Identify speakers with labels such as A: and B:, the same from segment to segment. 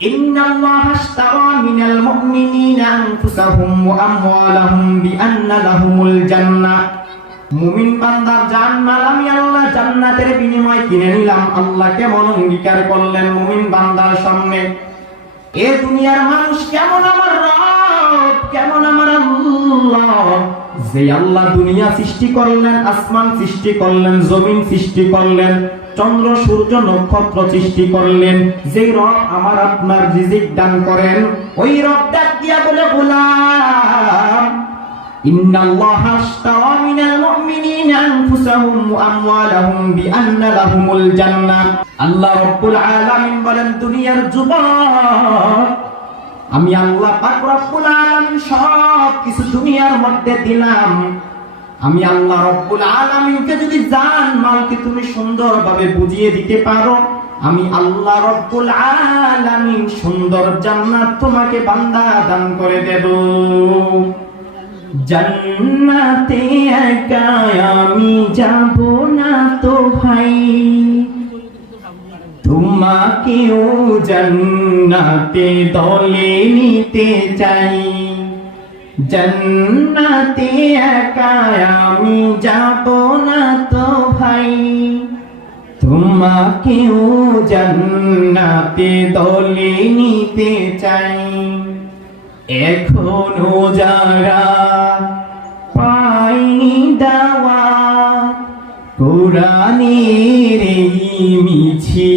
A: إن الله اشترى من المؤمنين أنفسهم وأموالهم بأن لهم الجنة মুমিন বান্দার জান্নাত আমি আল্লাহ জান্নাতের বিনিময় কিনে নিলাম আল্লাহ কেমন অঙ্গীকার করলেন মুমিন বান্দার সামনে এ দুনিয়ার মানুষ কেমন আমার রব কেমন আমার আল্লাহ যে আল্লাহ দুনিয়া সৃষ্টি করলেন, আসমান সৃষ্টি করলেন, জমিন সৃষ্টি করলেন, চন্দ্র, সূর্য, নক্ষত্র সৃষ্টি করলেন, যে রব আমার আপনার রিজিক দান করেন, ওই রব ডাক দিয়া বলে, গোলাম, ইন্নাল্লাহা আশতারা আল্লাহ রাব্বুল আলামিন বলেন, দুনিয়ার যুবক আমি আল্লাহ পাক রব্বুল আলামিন সব কিছু দুনিয়ার মধ্যে দিলাম। আমি আল্লাহ রব্বুল আলামিনকে যদি জান মালকে তুমি সুন্দরভাবে বুঝিয়ে দিতে পারো, আমি আল্লাহ রব্বুল আলামিন সুন্দর জান্নাত তোমাকে বান্দা দান করে দেব। জান্নাতে একা আমি যাব না তো ভাই। তোমাকেও জান্নাতে দলে নিতে চাই। জান্নাতে একা আমি যাব না তো ভাই। তোমাকেও জান্নাতে দলে নিতে চাই। এখনও যারা পাইনি দাওয়া কোরআনের মিছিলে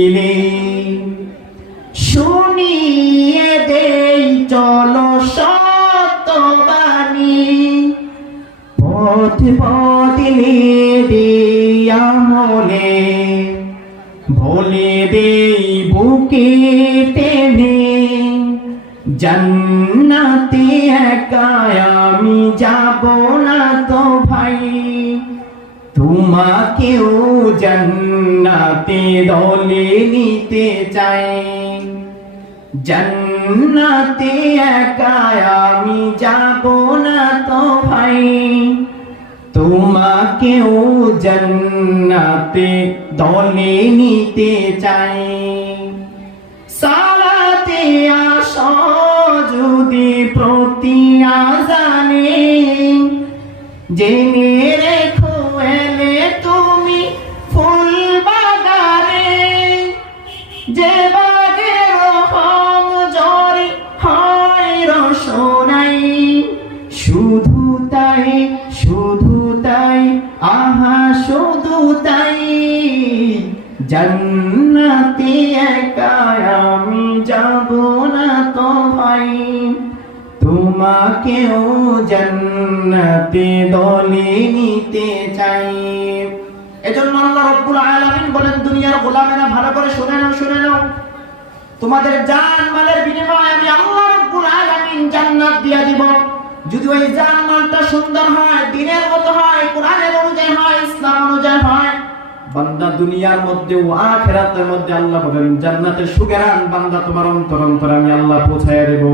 A: পথ বদলে দে আমলে বলে দেই বুকে টেনে, জান্নাতে একা আমি যাব না তো ভাই। তোমাকেও জান্নাতে দলে নিতে চাই। জান্নাতে একা আমি যাব না তো ভাই। তোমাকেও জন্নাতে দলে নিতে চাই। সালাতে আস যদি প্রতি আজানে জেনে তাই, শুধু তাই, আহা, শুধু তাই। জান্নাতে একা আমি যাব না তো ভাই। তোমাকেও জান্নাতে দলে নিতে চাই। এজন্য আল্লাহ রাব্বুল আলামিন বলেন, দুনিয়ার গোলামেরা ভালো করে শুনে নাও শুনে নাও। তোমাদের জান মালের বিনিময়ে আমি আল্লাহ রাব্বুল আলামিন জান্নাত দিয়া দিব। যদি ওই জান মালটা সুন্দর হয় দিনের মতো হয় কোরআনের অনুযায়ী হয় ইসলাম অনুযায়ী হয় বান্দা দুনিয়ার মধ্যে ও আখিরাতের মধ্যে আল্লাহ বলেন জান্নাতের সুগেরান বান্দা তোমার অন্তর অন্তর আমি আল্লাহ পৌঁছায় দেব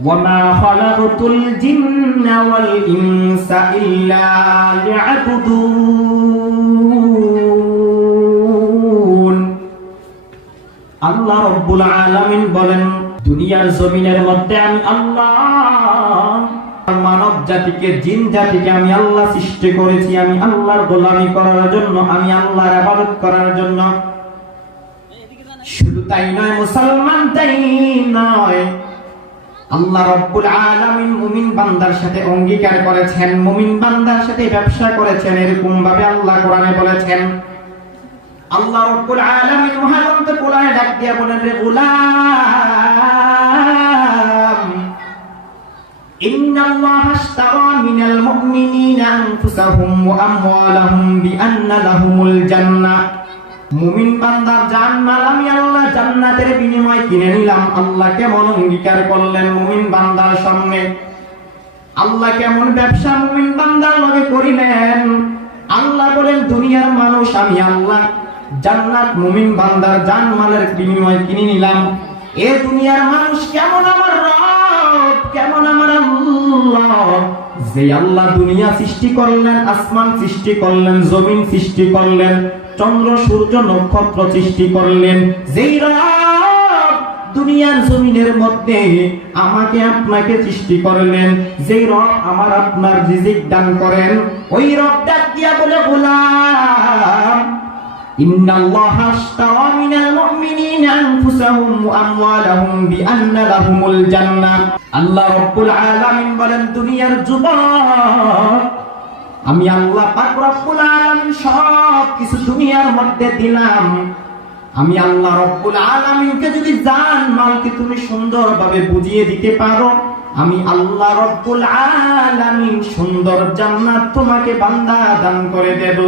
A: وما خلقت الجن والإنس إلا ليعبدون আল্লাহ রব্বুল আলামিন বলেন দুনিয়ার জমিনের মধ্যে আমি আল্লাহ মানব জাতিকে, জিন জাতিকে আমি আল্লাহ সৃষ্টি করেছি, আমি আল্লাহর গোলামি করার জন্য, আমি আল্লাহর ইবাদত করার জন্য। শুধু তাই নয়, মুসলমান তাই নয়। আল্লাহ রব্বুল আলামিন মুমিন বান্দার সাথে অঙ্গীকার করেছেন, মুমিন বান্দার সাথে ব্যবসা করেছেন, এরকম ভাবে আল্লাহ কোরআনে বলেছেন। আল্লাহ রব্বুল আলামিন মহাগ্রন্থ কোরআনে ডাক দিয়া বলেন, রে গোলাম মুমিন বান্দার আমি আল্লাহ জান্নাতের বিনিময় কিনে নিলাম। আল্লাহ কেমন অঙ্গীকার করলেন মুমিন বান্দার সামনে? আল্লাহ কেমন ব্যবসা মুমিন বান্দার লগে করিলেন? আল্লাহ বলেন, দুনিয়ার মানুষ, আমি আল্লাহ জান্নাত মুমিন বান্দার জানমালের বিনিময় কিনে নিলাম। এ দুনিয়ার মানুষ কেমন আমার আল্লাহ দুনিয়া সৃষ্টি করলেন, আসমান সৃষ্টি করলেন, জমিন সৃষ্টি করলেন, চন্দ্র, সূর্য, নক্ষত্র সৃষ্টি করলেন। যেই দুনিয়ার জমিনের মধ্যে আমাকে, আপনাকে সৃষ্টি করলেন, যেই রব আমার আপনার রিজিক দান করেন, ওই রব ডাক দিয়া বলে, গোলাম إن الله اشترى من المؤمنين أنفسهم وأموالهم بأن لهم الجنة আল্লাহ রব্বুল আলামিন বলেন দুনিয়ার যুবক আমি আল্লাহ পাক রব্বুল আলামিন সব কিছু দুনিয়ার মধ্যে দিলাম আমি আল্লাহ রব্বুল আলামিনকে যদি জান মালকে তুমি সুন্দরভাবে বুঝিয়ে দিতে পারো আমি আল্লাহ রব্বুল আলামিন সুন্দর জান্নাত তোমাকে বান্দা দান করে দেব